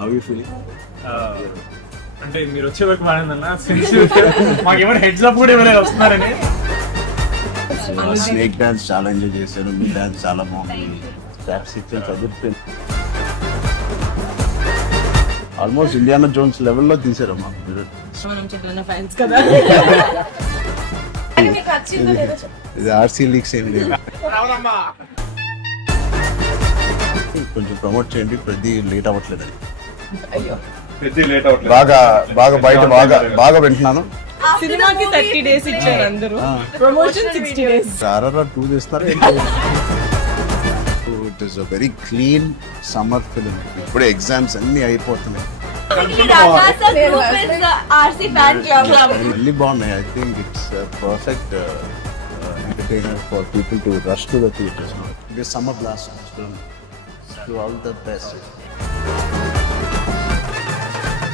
How you feeling? అంటే మీరు వచ్చే వరకు బాగుందన్న మాకేమైనా హెడ్స్ అప్ కూడా ఎవరైనా వస్తున్నారని. స్నేక్ డాన్స్ చాలా ఎంజాయ్ చేశాను, మీ డాన్స్ చాలా బాగుంది, స్టాప్ సీక్వెన్స్ అదిరిపోయింది. ఆల్మోస్ట్ ఇండియానా జోన్స్ లెవెల్లో తీసారమ్మా మీరు. ఇది ఆర్సీ లీక్స్ ఏం లేదు, కొంచెం ప్రమోట్ చేయండి. ప్రతి లేట్ అవ్వట్లేదని బాగా బాగా బయట బాగా వింటున్నాను. సినిమాకి 30 days ఇచ్చారు అందరూ, ప్రమోషన్ 60 days. RRR 2 చేస్తారు. It is a very clean summer film. ఇప్పుడే ఎగ్జామ్స్ అన్ని అయిపోతున్నాయి, అన్ని బాగున్నాయి. I think it's perfect entertainer for people to rush to the theatres. It is summer blast. All the best.